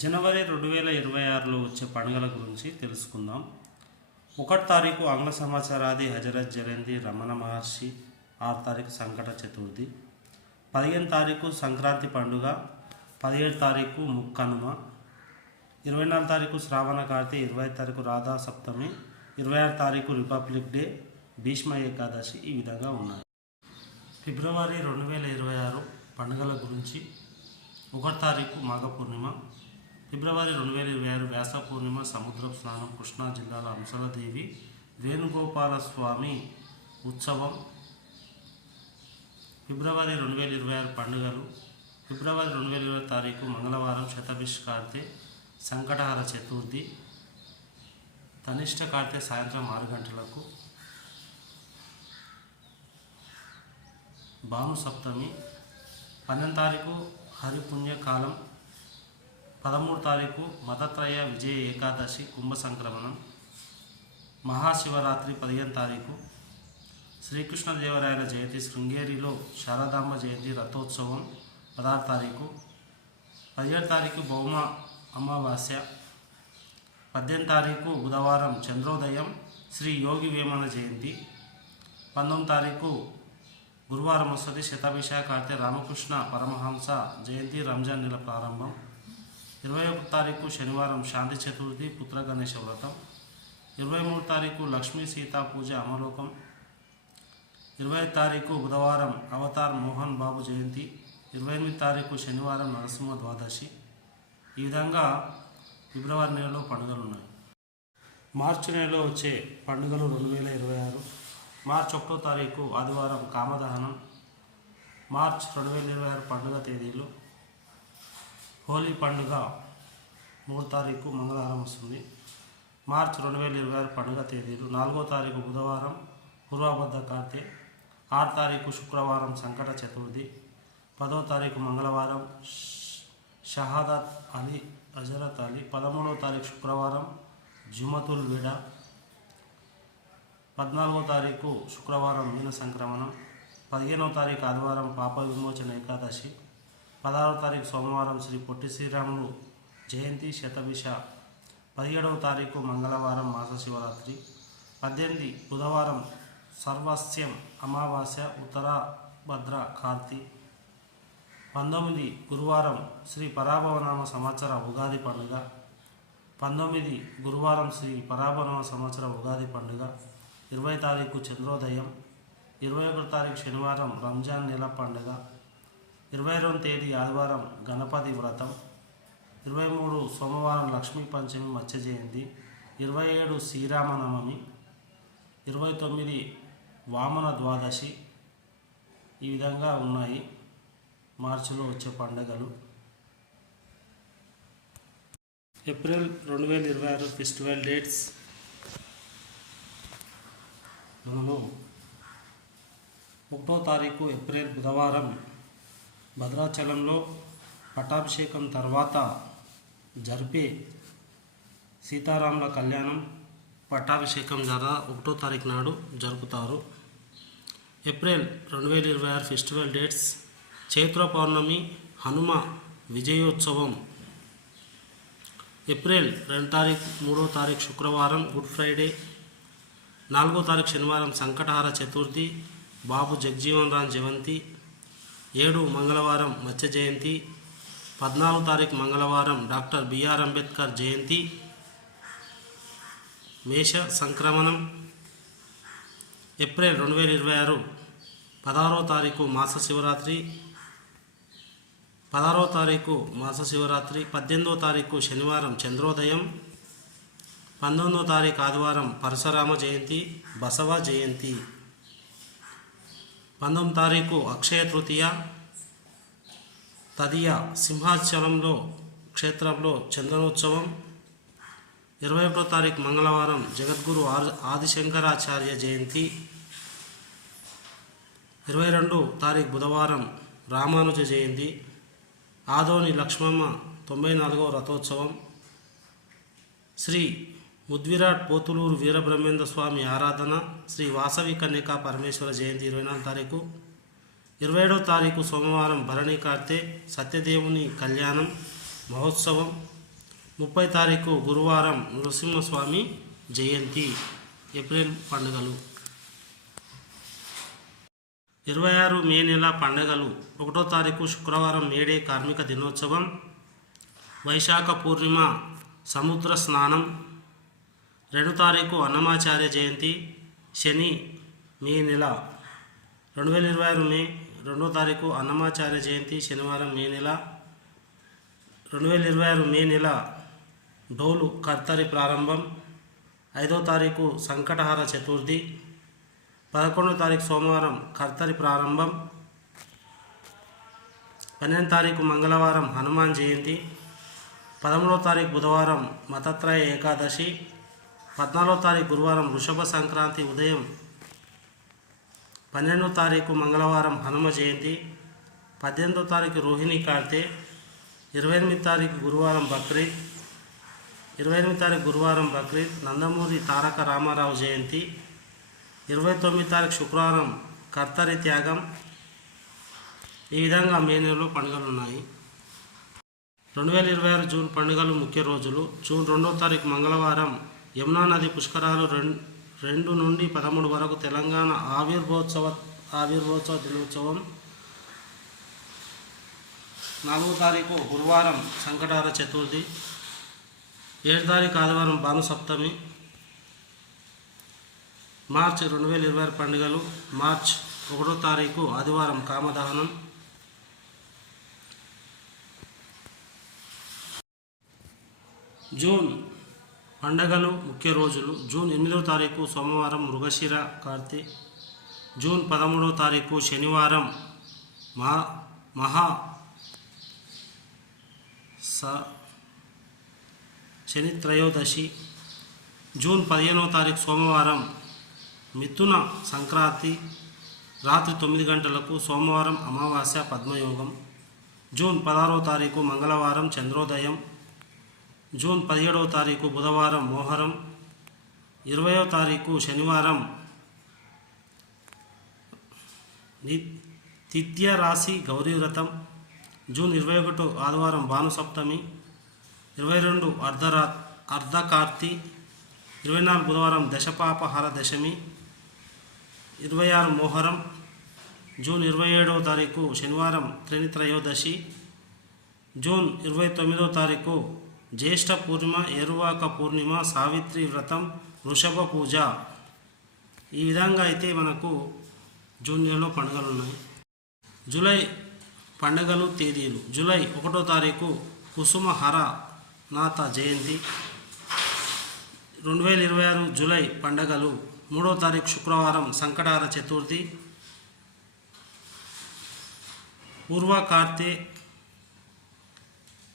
జనవరి 2026లో వచ్చే పండుగల గురించి తెలుసుకుందాం. 1 తారీఖు ఆంగ్ల సంవత్సరాది హజరత్ జయంతి రమణ మహర్షి, 6 తారీఖు సంకట చతుర్థి, 15 తారీఖు సంక్రాంతి పండుగ, 17 తారీఖు ముక్కనుమ, 24 తారీఖు శ్రావణ కార్తె, 25 తారీఖు రాధా సప్తమి, 26 తారీఖు రిపబ్లిక్ డే, భీష్మ ఏకాదశి ఈ విధంగా ఉన్నాయి. ఫిబ్రవరి 2026 పండుగల గురించి 1 తారీఖు మాఘ పూర్ణిమ, ఫిబ్రవరి 2026 వ్యాస పూర్ణిమ, సముద్ర స్నానం, కృష్ణా జిల్లాలో అంశలదేవి వేణుగోపాల స్వామి ఉత్సవం. ఫిబ్రవరి 2026 పండుగలు. ఫిబ్రవరి 2020 తారీఖు మంగళవారం శతభిష్ కార్తె, సంకటహర చతుర్థి, తనిష్ట కార్తె సాయంత్రం 6 గంటలకు, భాను సప్తమి, 12 తారీఖు హరిపుణ్యకాలం, 13 తారీఖు మదత్రయ విజయ ఏకాదశి కుంభ సంక్రమణం, మహాశివరాత్రి 15 తారీఖు, శ్రీకృష్ణదేవరాయల జయంతి శృంగేరిలో, శారదాంబ జయంతి రథోత్సవం 16 తారీఖు, 17 తారీఖు భౌమ అమావాస్య, 18 తారీఖు బుధవారం చంద్రోదయం, శ్రీ యోగి వేమన జయంతి, 19 తారీఖు గురువారం వస్తుంది శతభిష కార్తె, రామకృష్ణ పరమహంస జయంతి రంజాన్ నెల ప్రారంభం, 21 తారీఖు శనివారం శాంతి చతుర్థి పుత్ర గణేశ వ్రతం, 23 తారీఖు లక్ష్మీ సీతా పూజ అమలోకం, 25 తారీఖు బుధవారం అవతార్ మోహన్ బాబు జయంతి, 28 తారీఖు శనివారం నరసింహ ద్వాదశి. ఈ విధంగా ఫిబ్రవరి నెలలో పండుగలు ఉన్నాయి. మార్చి నెలలో వచ్చే పండుగలు 2026. మార్చి 1 తారీఖు ఆదివారం కామదహనం. మార్చ్ 2026 పండుగ తేదీలు: హోలీ పండుగ 3 తారీఖు మంగళవారం వస్తుంది. మార్చ్ 2026 పండుగ తేదీలు: 4వ తారీఖు బుధవారం పూర్వబద్ధ కార్తె, 6 తారీఖు శుక్రవారం సంకట చతుర్థి, 10వ తారీఖు మంగళవారం షహాదత్ అలీ హజరత్ అలీ, 13వ తారీఖు శుక్రవారం జుమతుల్ విడా, 14వ తారీఖు శుక్రవారం మీన సంక్రమణం, 15వ తారీఖు ఆదివారం పాప విమోచన ఏకాదశి, 16వ తారీఖు సోమవారం శ్రీ పొట్టి శ్రీరాములు జయంతి శతభిష, 17వ తారీఖు మంగళవారం మాస శివరాత్రి, 18 బుధవారం సర్వస్యం అమావాస్య ఉత్తరాభద్ర కార్తీ, 19 గురువారం శ్రీ పరాభవనామ సంవత్సర ఉగాది పండుగ, 19 గురువారం శ్రీ పరాభవనామ సంవత్సర ఉగాది పండుగ, 20 తారీఖు చంద్రోదయం, 21 తారీఖు శనివారం రంజాన్ నెల పండుగ, 22వ తేదీ ఆదివారం గణపతి వ్రతం, 23 సోమవారం లక్ష్మీ పంచమి మత్స్య జయంతి, 27 శ్రీరామనవమి, 29 వామన ద్వాదశి. ఈ విధంగా ఉన్నాయి మార్చిలో వచ్చే పండుగలు. April 2026 festival dates. మనము 1వ తారీఖు ఏప్రిల్ బుధవారం భద్రాచలంలో పట్టాభిషేకం తర్వాత జరిపే సీతారాముల కళ్యాణం పట్టాభిషేకం ద్వారా 1వ తారీఖు నాడు జరుపుతారు. ఏప్రిల్ 2026 ఫెస్టివల్ డేట్స్: చైత్ర పౌర్ణమి, హనుమ విజయోత్సవం. ఏప్రిల్ 2 తారీఖు 3వ తారీఖు శుక్రవారం గుడ్ ఫ్రైడే, 4వ తారీఖు శనివారం సంకటహార చతుర్థి, బాబు జగజీవన్ రామ్ జయంతి, 7 మంగళవారం మత్స్య జయంతి, 14వ తారీఖు మంగళవారం డాక్టర్ బిఆర్ అంబేద్కర్ జయంతి, మేష సంక్రమణం. ఏప్రిల్ 2026 16వ తారీఖు మాస శివరాత్రి, 16వ తారీఖు మాస శివరాత్రి, 18వ తారీఖు శనివారం చంద్రోదయం, 19వ తారీఖు ఆదివారం పరశురామ జయంతి, బసవ జయంతి, 19వ తారీఖు అక్షయ తృతీయ, తదియ సింహాచలంలో క్షేత్రంలో చంద్రోత్సవం, 21వ తారీఖు మంగళవారం జగద్గురు ఆదిశంకరాచార్య జయంతి, 22వ తారీఖు బుధవారం రామానుజ జయంతి, ఆదోని లక్ష్మమ్మ 94వ రథోత్సవం, శ్రీ ముద్విరాట్ పోతులూరు వీరబ్రహ్మేంద్ర స్వామి ఆరాధన, శ్రీ వాసవి కన్యకా పరమేశ్వర జయంతి 24వ తారీఖు, 27వ తారీఖు సోమవారం భరణి కార్తె, సత్యదేవుని కళ్యాణం మహోత్సవం, 30 తారీఖు గురువారం నృసింహస్వామి జయంతి. ఏప్రిల్ పండుగలు. 26 మే నెల పండుగలు. 1వ తారీఖు శుక్రవారం మేడే కార్మిక దినోత్సవం. వైశాఖ పూర్ణిమ సముద్ర స్నానం. 2 తారీఖు అన్నమాచార్య జయంతి. శని మే నెల 2026 మే 2వ తారీఖు అన్నమాచార్య జయంతి శనివారం మే నెల 2026 మే నెల డోలు కర్తరి ప్రారంభం. 5వ తారీఖు సంకటహార చతుర్థి. 11వ తారీఖు సోమవారం కర్తరి ప్రారంభం. 12వ తారీఖు మంగళవారం హనుమాన్ జయంతి. 13వ తారీఖు బుధవారం మతత్రయ ఏకాదశి. 14వ తారీఖు గురువారం వృషభ సంక్రాంతి ఉదయం. 12వ తారీఖు మంగళవారం హనుమ జయంతి. 18వ తారీఖు రోహిణి కార్తె. 28వ తారీఖు గురువారం బక్రీద్. 28వ తారీఖు గురువారం బక్రీద్. నందమూరి తారక రామారావు జయంతి. 29వ తారీఖు శుక్రవారం కర్తరి త్యాగం. ఈ విధంగా మే నెలలో పండుగలు ఉన్నాయి. 2026 జూన్ పండుగలు ముఖ్య రోజులు. జూన్ 2వ తారీఖు మంగళవారం యమునా నది పుష్కరాలు 2 నుండి 13 వరకు తెలంగాణ ఆవిర్భోత్సవ దినోత్సవం. 4వ తారీఖు గురువారం సంకటహార చతుర్థి. 7వ తారీఖు ఆదివారం భాను సప్తమి. మార్చి 2026 పండుగలు. మార్చ్ 1వ తారీఖు ఆదివారం కామదహనం. జూన్ పండగలు ముఖ్య రోజులు. జూన్ 8వ తారీఖు సోమవారం మృగశిర కార్తె. జూన్ 13వ తారీఖు శనివారం మహా శని త్రయోదశి. జూన్ 15వ తారీఖు సోమవారం మిథున సంక్రాంతి రాత్రి 9 గంటలకు. సోమవారం అమావాస్య పద్మయోగం. జూన్ 16వ తారీఖు మంగళవారం చంద్రోదయం. జూన్ 17వ తారీఖు బుధవారం మోహరం. 20వ తారీఖు శనివారం తిథ్య రాశి గౌరీ వ్రతం. జూన్ 21 ఆదివారం భాను సప్తమి. 22 అర్ధకార్తి. 24 బుధవారం దశపాపహర దశమి. 26 మోహరం. జూన్ 27వ తారీఖు శనివారం త్రినిత్రయోదశి. జూన్ 29వ తారీఖు జ్యేష్ఠ పూర్ణిమ, ఏరువాక పూర్ణిమ, సావిత్రి వ్రతం, వృషభ పూజ. ఈ విధంగా అయితే మనకు జూన్ నెలలో పండుగలు ఉన్నాయి. జూలై పండుగలు తేదీలు. జూలై 1వ తారీఖు కుసుమహర నాథ జయంతి. 2026 జూలై పండుగలు. 3వ తారీఖు శుక్రవారం సంకటహార చతుర్థి. పూర్వ కార్తె.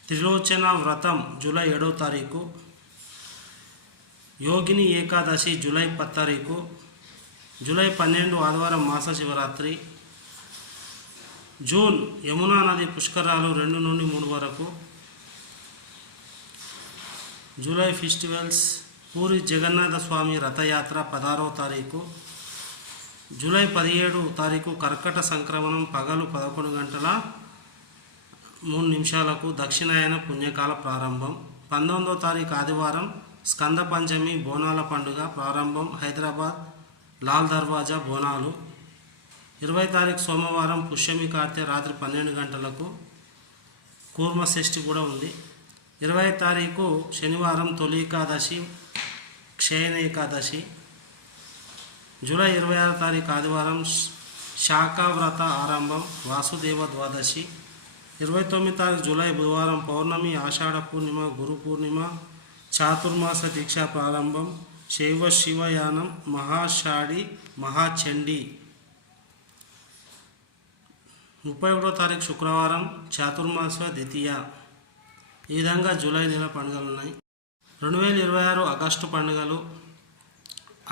త్రిలోచన వ్రతం జూలై 7వ తారీఖు. యోగిని ఏకాదశి జూలై 10వ తారీఖు. జూలై 12 ఆదివారం మాస శివరాత్రి. జూన్ యమునా నది పుష్కరాలు 2 నుండి 3 వరకు. July festivals. పూరి జగన్నాథ స్వామి రథయాత్ర 16వ తారీఖు. జూలై 17వ తారీఖు కర్కట సంక్రమణం పగలు 11 గంటల 3 నిమిషాలకు. దక్షిణాయన పుణ్యకాల ప్రారంభం. 19వ తారీఖు ఆదివారం స్కంద పంచమి బోనాల పండుగ ప్రారంభం. హైదరాబాద్ లాల్ దర్వాజా బోనాలు. 20వ తారీఖు సోమవారం పుష్యమి కార్తె రాత్రి 12 గంటలకు. కూర్మ షష్ఠి కూడా ఉంది. 20వ తారీఖు శనివారం తొలి ఏకాదశి, క్షయన ఏకాదశి. జూలై 26వ తారీఖు ఆదివారం శాఖావ్రత ఆరంభం, వాసుదేవ ద్వాదశి. 29వ తారీఖు జూలై బుధవారం పౌర్ణమి, ఆషాఢ పూర్ణిమ, గురు పూర్ణిమ, చాతుర్మాస దీక్ష ప్రారంభం, శైవ శివయానం, మహాషాఢి, మహాచండీ. 31వ తారీఖు శుక్రవారం చాతుర్మాస ద్వితీయ. ఈ విధంగా జూలై నెల పండుగలు ఉన్నాయి. 2026 ఆగస్టు పండుగలు.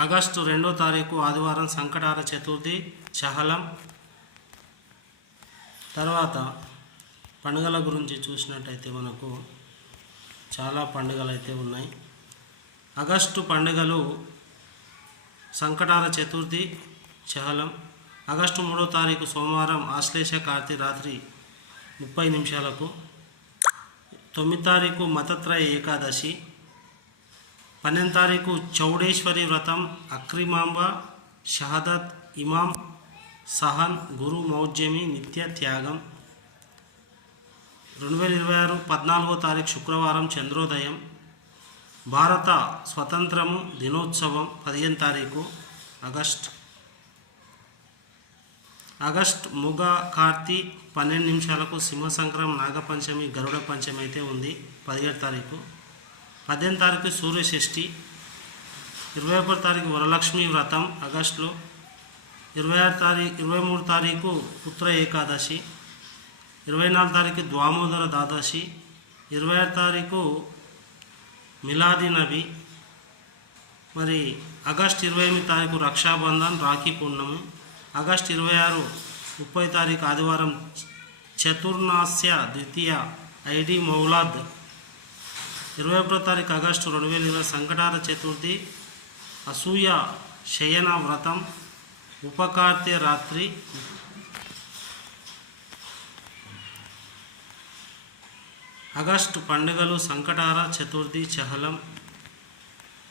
ఆగస్టు 2వ తారీఖు ఆదివారం సంకటహార చతుర్థి చహలం. తర్వాత పండుగల గురించి చూసినట్టయితే మనకు చాలా పండుగలు అయితే ఉన్నాయి. ఆగస్టు పండుగలు సంకటహార చతుర్థి చహలం. ఆగస్టు 3వ తారీఖు సోమవారం ఆశ్లేష కార్తె రాత్రి 30 నిమిషాలకు. 9 తారీఖు మతత్రయ ఏకాదశి, 12 తారీఖు చౌడేశ్వరి వ్రతం, అక్రిమాంబ, షహదత్, ఇమాం, సహన్, గురు మౌజ్యమి, నిత్య త్యాగం. 2026 14వ తారీఖు శుక్రవారం చంద్రోదయం, భారత స్వతంత్రము దినోత్సవం 15 తారీఖు ఆగస్ట్ ముగ కార్తీ 12 నిమిషాలకు, సింహ సంక్రమం, నాగపంచమి, గరుడ పంచమి అయితే ఉంది 17 తారీఖు. 18 తారీఖు సూర్యషష్ఠి, 21 తారీఖు వరలక్ష్మి వ్రతం ఆగస్టులో, 23 తారీఖు పుత్ర ఏకాదశి, 24 తారీఖు ద్వామోదర ద్వాదశి, 26 తారీఖు మిలాది నబి. మరి ఆగస్ట్ 28 తారీఖు రక్షాబంధన్, రాఖీ పూర్ణమి. ఆగస్ట్ 26 30 తారీఖు ఆదివారం చతుర్నాస్య ద్వితీయ, ఐడి మౌలాద్. 21 తారీఖు ఆగస్టు 2020 సంకటార చతుర్థి, అసూయ శయన వ్రతం, ఉపకార్తె రాత్రి. ఆగస్టు పండుగలు సంకటార చతుర్థి, చహలం.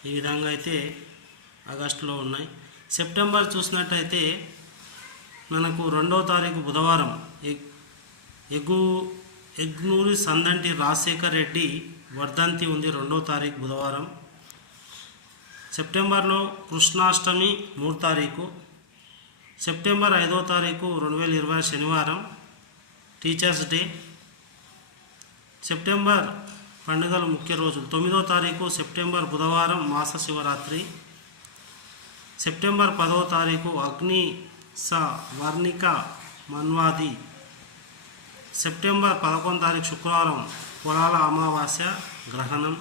ఈ విధంగా అయితే ఆగస్టులో ఉన్నాయి. సెప్టెంబర్ చూసినట్టయితే మనకు 2వ తారీఖు బుధవారం ఎగ్నూరి సందంటి రాజశేఖర్ రెడ్డి వర్ధంతి ఉంది 2వ తారీఖు బుధవారం. సెప్టెంబర్లో కృష్ణాష్టమి 3 తారీఖు. సెప్టెంబర్ 5వ తారీఖు 2020 శనివారం టీచర్స్ డే. సెప్టెంబర్ పండుగలు ముఖ్య రోజులు 9వ తారీఖు సెప్టెంబర్ బుధవారం మాస శివరాత్రి. సెప్టెంబర్ 10వ తారీఖు అగ్ని స వర్ణిక మన్వాది. సెప్టెంబర్ 11వ తారీఖు శుక్రవారం పొలాల అమావాస్య గ్రహణం.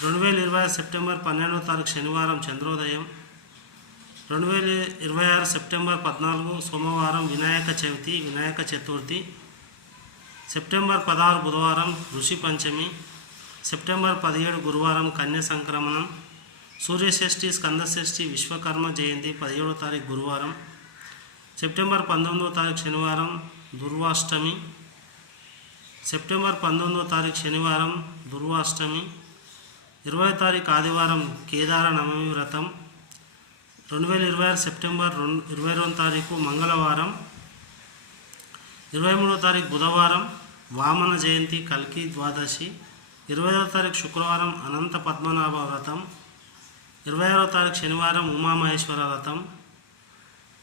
2020 సెప్టెంబర్ 12వ తారీఖు శనివారం చంద్రోదయం. 2026 సెప్టెంబర్ 14 సోమవారం వినాయక చవితి, వినాయక చతుర్థి. సెప్టెంబర్ 16 బుధవారం ఋషి పంచమి. సెప్టెంబర్ 17 గురువారం కన్య సంక్రమణం. సూర్యషష్ఠి, స్కందషష్ఠి, విశ్వకర్మ జయంతి 17వ తారీఖు గురువారం. సెప్టెంబర్ 19వ తారీఖు శనివారం దుర్వాష్టమి. సెప్టెంబర్ 19వ తారీఖు శనివారం దుర్వాష్టమి. 20వ తారీఖు ఆదివారం కేదార నవమి వ్రతం. 2026 సెప్టెంబర్ 22వ తారీఖు మంగళవారం. 23వ తారీఖు బుధవారం వామన జయంతి, కల్కి ద్వాదశి. 25వ తారీఖు శుక్రవారం అనంత పద్మనాభ వ్రతం. 26వ తారీఖు శనివారం ఉమామహేశ్వర వ్రతం.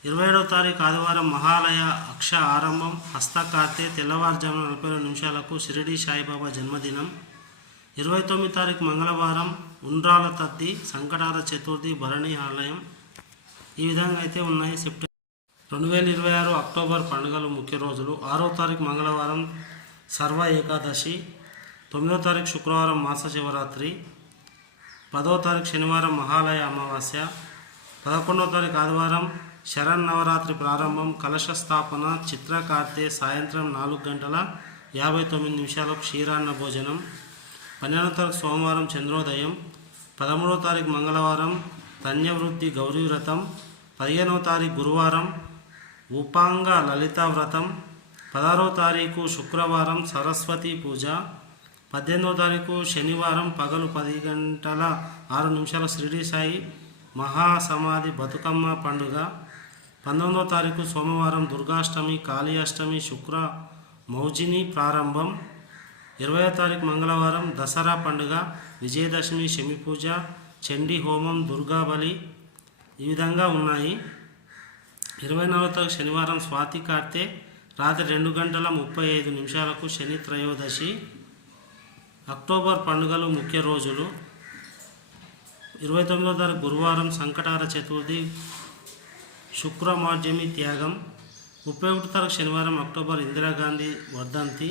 27వ తారీఖు ఆదివారం మహాలయ అక్ష ఆరంభం, హస్తకార్తె, తెల్లవారుజామున 42 నిమిషాలకు షిరిడి సాయిబాబా జన్మదినం. 29వ తారీఖు మంగళవారం ఉండ్రాల తద్ది, సంకటార చతుర్థి, భరణి ఆలయం. ఈ విధంగా అయితే ఉన్నాయి. సెప్టెంబర్ 2026 అక్టోబర్ పండుగలు ముఖ్య రోజులు. 6వ తారీఖు మంగళవారం సర్వ ఏకాదశి. 9వ తారీఖు శుక్రవారం మాస శివరాత్రి. 10వ తారీఖు శనివారం మహాలయ అమావాస్య. 11వ తారీఖు ఆదివారం శరన్నవరాత్రి ప్రారంభం, కలశ స్థాపన, చిత్రకార్తె, సాయంత్రం 4:59 క్షీరాన్న భోజనం. 12వ తారీఖు సోమవారం చంద్రోదయం. 13వ తారీఖు మంగళవారం ధన్యవృద్ధి గౌరీ వ్రతం. 15వ తారీఖు గురువారం ఉపాంగ లలిత వ్రతం. 16వ తారీఖు శుక్రవారం సరస్వతి పూజ. 18వ తారీఖు శనివారం పగలు 10:06 షిరిడి సాయి మహాసమాధి బతుకమ్మ పండుగ. 19వ తారీఖు సోమవారం దుర్గాష్టమి, కాళీ అష్టమి, శుక్ర మౌజిని ప్రారంభం. 20వ తారీఖు మంగళవారం దసరా పండుగ, విజయదశమి, శమి పూజ, చండీ హోమం, దుర్గాబలి. ఈ విధంగా ఉన్నాయి. 24వ తారీఖు శనివారం స్వాతి కార్తె, రాత్రి 2:35 శని త్రయోదశి. అక్టోబర్ పండుగలు ముఖ్య రోజులు. 29వ తారీఖు గురువారం సంకటార చతుర్థి, శుక్రమార్జమి త్యాగం. 31వ తారీఖు శనివారం అక్టోబర్ ఇందిరాగాంధీ వర్ధంతి.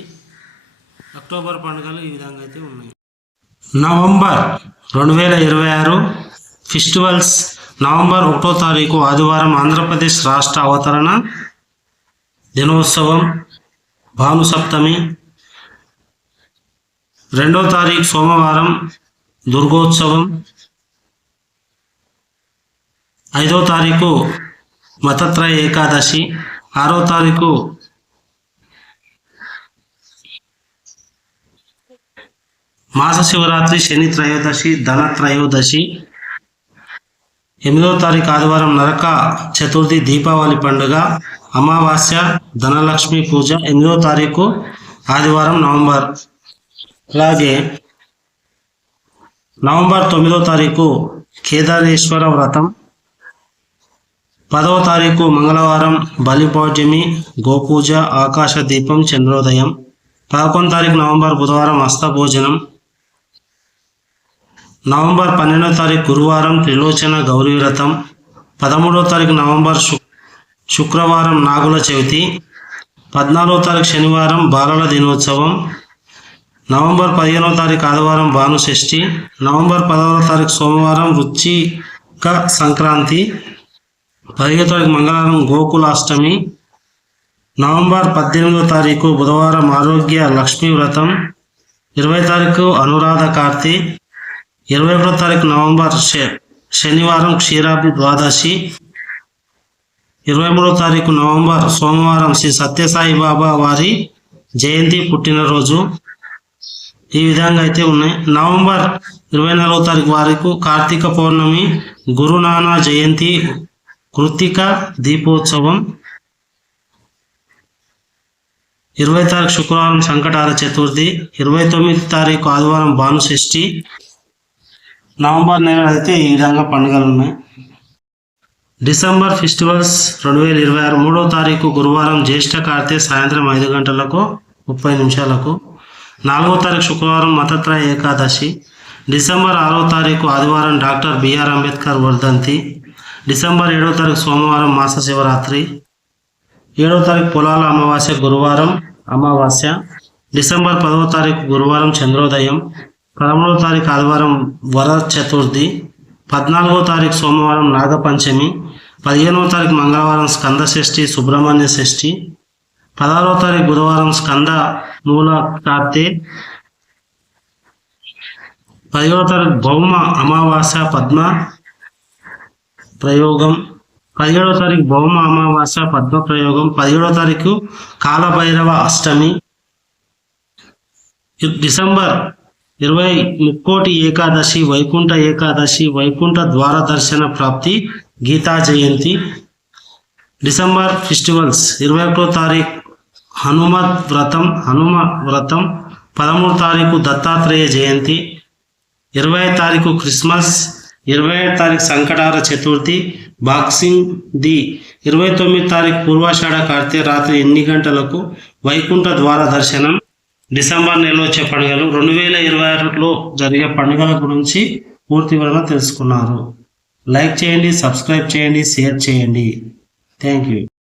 అక్టోబర్ పండుగలు ఈ విధంగా అయితే ఉన్నాయి. November 2026 festivals. నవంబర్ 1వ తారీఖు ఆదివారం ఆంధ్రప్రదేశ్ రాష్ట్ర అవతరణ దినోత్సవం, భానుసప్తమి. 2వ తారీఖు సోమవారం దుర్గోత్సవం. 5వ తారీఖు మతత్రయ ఏకాదశి. 6వ తారీఖు మాస శివరాత్రి, శని త్రయోదశి, ధన త్రయోదశి, 8వ తారీఖు ఆదివారం నరక చతుర్థి, దీపావళి పండుగ, అమావాస్య, ధనలక్ష్మి పూజ 8వ తారీఖు ఆదివారం నవంబర్. అలాగే నవంబర్ 9వ తారీఖు కేదారేశ్వర వ్రతం, 10వ తారీఖు మంగళవారం బలిపౌర్ణమి, గోపూజ, ఆకాశ దీపం, చంద్రోదయం. 11వ తారీఖు నవంబర్ బుధవారం హస్తభోజనం. నవంబర్ 12వ తారీఖు గురువారం త్రిలోచన గౌరీ వ్రతం. 13వ తారీఖు నవంబర్ శుక్రవారం నాగుల చవితి. 14వ తారీఖు శనివారం బాలల దినోత్సవం. నవంబర్ 15వ తారీఖు ఆదివారం భానుషష్ఠి. నవంబర్ 16వ తారీఖు సోమవారం వృశ్చిక సంక్రాంతి. 15వ తారీఖు మంగళవారం గోకులాష్టమి. నవంబర్ 18వ తారీఖు బుధవారం ఆరోగ్య లక్ష్మీ వ్రతం. 20వ తారీఖు అనురాధ కార్తీ. 21వ తారీఖు నవంబర్ శనివారం క్షీరాబ్ది ద్వాదశి. 23వ తారీఖు నవంబర్ సోమవారం శ్రీ సత్యసాయి బాబా వారి జయంతి పుట్టినరోజు. ఈ విధంగా అయితే ఉన్నాయి. నవంబర్ 24వ తారీఖు వారికి కార్తీక పౌర్ణమి, గురునానా జయంతి, కృత్తిక దీపోత్సవం. 20 తారీఖు శుక్రవారం సంకటార చతుర్థి. 29 తారీఖు ఆదివారం భానుషష్ఠి. నవంబర్ నెల అయితే ఈ విధంగా పండుగలు ఉన్నాయి. డిసెంబర్ ఫెస్టివల్స్ 2026 3వ తారీఖు గురువారం జ్యేష్ఠ కార్తె సాయంత్రం 5 గంటలకు 30 నిమిషాలకు. 4వ తారీఖు శుక్రవారం మతత్రయ ఏకాదశి. డిసెంబర్ 6వ తారీఖు ఆదివారం డాక్టర్ బిఆర్ అంబేద్కర్ వర్ధంతి. డిసెంబర్ 7వ తారీఖు సోమవారం మాస శివరాత్రి. 7వ తారీఖు పొలాల అమావాస్య గురువారం అమావాస్య. డిసెంబర్ 10వ తారీఖు గురువారం చంద్రోదయం. 13వ తారీఖు ఆదివారం వర చతుర్థి. 14వ తారీఖు సోమవారం నాగపంచమి. 15వ తారీఖు మంగళవారం స్కంద షష్ఠి, సుబ్రహ్మణ్య షష్ఠి. 16వ తారీఖు బుధవారం స్కంద మూల కార్తె. 17వ తారీఖు భౌమ అమావాస్య పద్మ ప్రయోగం. 17వ తారీఖు భౌమ అమావాస్య పద్మ ప్రయోగం. 17వ తారీఖు కాలభైరవ అష్టమి. డిసెంబర్ 20 ముక్కోటి ఏకాదశి, వైకుంఠ ఏకాదశి, వైకుంఠ ద్వార దర్శన ప్రాప్తి, గీతా జయంతి. డిసెంబర్ ఫెస్టివల్స్ 21వ తారీఖు హనుమ వ్రతం. 13వ తారీఖు దత్తాత్రేయ జయంతి. 20వ తారీఖు క్రిస్మస్. 21వ తారీఖు సంకటార చతుర్థి, బాక్సింగ్ ది. 29వ తారీఖు పూర్వాషాఢ కార్తె రాత్రి 8 గంటలకు వైకుంఠ ద్వార దర్శనం. డిసెంబర్ నెలలో వచ్చే పండుగలు 2026లో జరిగే పండుగల గురించి పూర్తి వివరణ తెలుసుకున్నారు. లైక్ చేయండి, సబ్స్క్రైబ్ చేయండి, షేర్ చేయండి. Thank you.